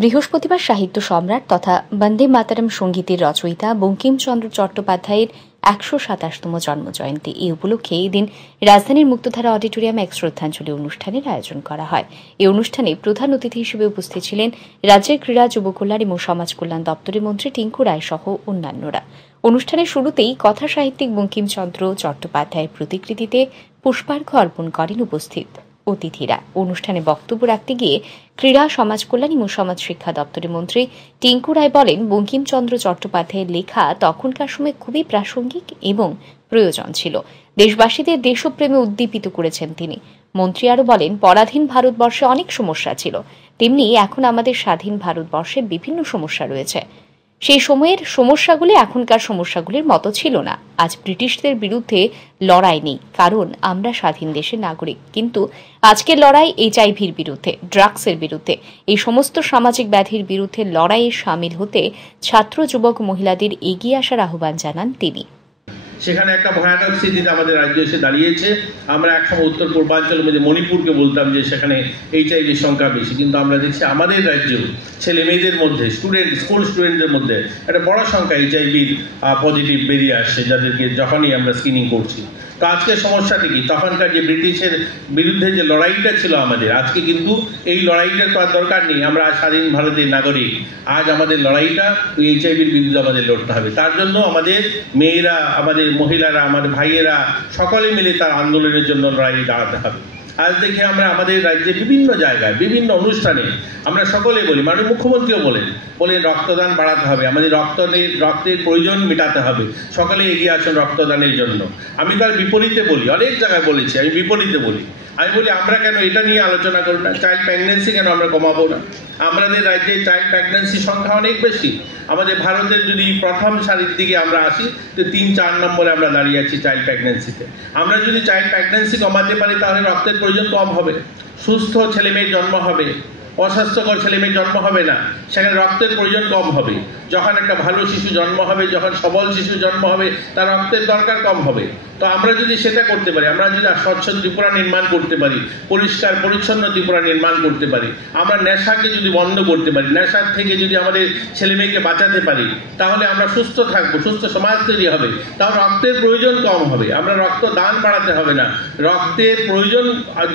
বৃহস্পতিবার সাহিত্য সম্রাট তথা বন্দে মাতরম সঙ্গীতের রচয়িতা বঙ্কিমচন্দ্র চট্টোপাধ্যায়ের ১২৭তম জন্মজয়ন্তী। এই উপলক্ষে এই দিন রাজধানীর মুক্তধারা অডিটোরিয়ামে এক শ্রদ্ধাঞ্জলি অনুষ্ঠানের আয়োজন করা হয়। এই অনুষ্ঠানে প্রধান অতিথি হিসেবে উপস্থিত ছিলেন রাজ্যের ক্রীড়া, যুব কল্যাণ এবং সমাজ কল্যাণ দপ্তরের মন্ত্রী টিঙ্কু রায় সহ অন্যান্যরা। অনুষ্ঠানের শুরুতেই কথা সাহিত্যিক বঙ্কিমচন্দ্র চট্টোপাধ্যায়ের প্রতিকৃতিতে পুষ্পার্ঘ্য অর্পণ করেন উপস্থিত অতিথিরা। অনুষ্ঠানে বক্তব্য রাখতে গিয়ে ক্রীড়া, সমাজ কল্যাণ এবং সমাজ শিক্ষা দপ্তরের মন্ত্রী টিঙ্কু রায় বলেন, বঙ্কিমচন্দ্র চট্টোপাধ্যায়ের লেখা তখনকার সময় খুবই প্রাসঙ্গিক এবং প্রয়োজন ছিল। দেশবাসীদের দেশপ্রেমে উদ্দীপিত করেছেন তিনি। মন্ত্রী আরও বলেন, পরাধীন ভারতবর্ষে অনেক সমস্যা ছিল, তেমনি এখন আমাদের স্বাধীন ভারতবর্ষে বিভিন্ন সমস্যা রয়েছে। সেই সময়ের সমস্যাগুলি এখনকার সমস্যাগুলির মতো ছিল না। আজ ব্রিটিশদের বিরুদ্ধে লড়াই নেই, কারণ আমরা স্বাধীন দেশের নাগরিক। কিন্তু আজকের লড়াই এইচআইভির বিরুদ্ধে, ড্রাগসের বিরুদ্ধে, এই সমস্ত সামাজিক ব্যাধির বিরুদ্ধে লড়াইয়ে সামিল হতে ছাত্র, যুবক, মহিলাদের এগিয়ে আসার আহ্বান জানান তিনি। সেখানে একটা ভয়ানক স্থিতিতে আমাদের রাজ্য এসে দাঁড়িয়েছে। আমরা একসময় উত্তর পূর্বাঞ্চলের মধ্যে মণিপুরকে বলতাম যে সেখানে এইচআইভির সংখ্যা বেশি, কিন্তু আমরা দেখছি আমাদের রাজ্যেও ছেলে মেয়েদের মধ্যে, স্কুল স্টুডেন্টদের মধ্যে একটা বড় সংখ্যা এইচআইভির পজিটিভ বেরিয়ে আসছে, যাদেরকে যখনই আমরা স্ক্রিনিং করছি। তো আজকে সমস্যাটা কি? তখনকার যে ব্রিটিশের বিরুদ্ধে যে লড়াইটা ছিল আমাদের, আজকে কিন্তু এই লড়াইটার তো আর দরকার নেই। আমরা স্বাধীন ভারতের নাগরিক। আজ আমাদের লড়াইটা ওই এইচআইভির বিরুদ্ধে আমাদের লড়তে হবে। তার জন্য আমাদের মেয়েরা, আমাদের মহিলারা, আমাদের ভাইয়েরা সকলে মিলে তার আন্দোলনের জন্য লড়াই দাঁড়াতে হবে। আজ দেখে আমরা আমাদের রাজ্যে বিভিন্ন জায়গায়, বিভিন্ন অনুষ্ঠানে আমরা সকলে বলি, মাননীয় মুখ্যমন্ত্রীও বলেন রক্তদান বাড়াতে হবে, আমাদের রক্তের প্রয়োজন মেটাতে হবে, সকলে এগিয়ে আসুন রক্তদানের জন্য। আমি তার বিপরীতে বলি, অনেক জায়গায় বলেছি, আমি বিপরীতে বলি। আমি বলি, আমরা কেন এটা নিয়ে আলোচনা করি না? চাইল্ড প্রেগন্যান্সি কেন আমরা কমাবো না? আমাদের রাজ্যে চাইল্ড প্রেগন্যান্সির সংখ্যা অনেক বেশি। আমাদের ভারতের যদি প্রথম সারির দিকে আমরা আসি, তো ৩-৪ নম্বরে আমরা দাঁড়িয়ে আছি চাইল্ড প্রেগন্যান্সিতে। আমরা যদি চাইল্ড প্রেগন্যান্সি কমাতে পারি, তাহলে রক্তের প্রয়োজন কম হবে, সুস্থ ছেলেমেয়ের জন্ম হবে, অস্বাস্থ্যকর ছেলেমেয়ের জন্ম হবে না, সেখানে রক্তের প্রয়োজন কম হবে। যখন একটা ভালো শিশু জন্ম হবে, যখন সবল শিশু জন্ম হবে, তার রক্তের দরকার কম হবে। তো আমরা যদি সেটা করতে পারি, আমরা যদি স্বচ্ছ ত্রিপুরা নির্মাণ করতে পারি, পরিষ্কার পরিচ্ছন্ন ত্রিপুরা নির্মাণ করতে পারি, আমরা নেশাকে যদি বন্ধ করতে পারি, নেশার থেকে যদি আমাদের ছেলে মেয়েকে বাঁচাতে পারি, তাহলে আমরা সুস্থ থাকবো, সুস্থ সমাজ তৈরি হবে, তাহলে রক্তের প্রয়োজন কম হবে। আমরা রক্তদান বাড়াতে হবে না, রক্তের প্রয়োজন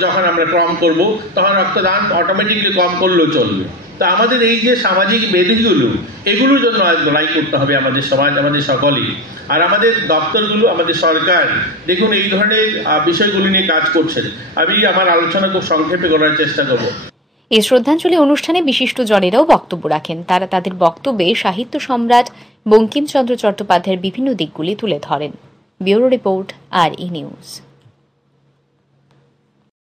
যখন আমরা কম করব, তখন রক্তদান অটোমেটিকলি কম করলেও চলবে। তো আমাদের এই যে সামাজিক ব্যাধিগুলো, এগুলোর জন্য আজ লড়াই করতে হবে আমাদের সমাজ, আমাদের সকলেই। আর আমাদের দপ্তরগুলো, আমাদের সরকার দেখুন এই ধরনের বিষয়গুলো নিয়ে কাজ করছেন। আমি আমার আলোচনা খুব সংক্ষেপে করার চেষ্টা করব। এই শ্রদ্ধাঞ্জলি অনুষ্ঠানে বিশিষ্ট জনেরাও বক্তব্য রাখেন। তারা তাদের বক্তব্যে সাহিত্য সম্রাট বঙ্কিমচন্দ্র চট্টোপাধ্যায়ের বিভিন্ন দিকগুলি তুলে ধরেন। Bureau report, RE news.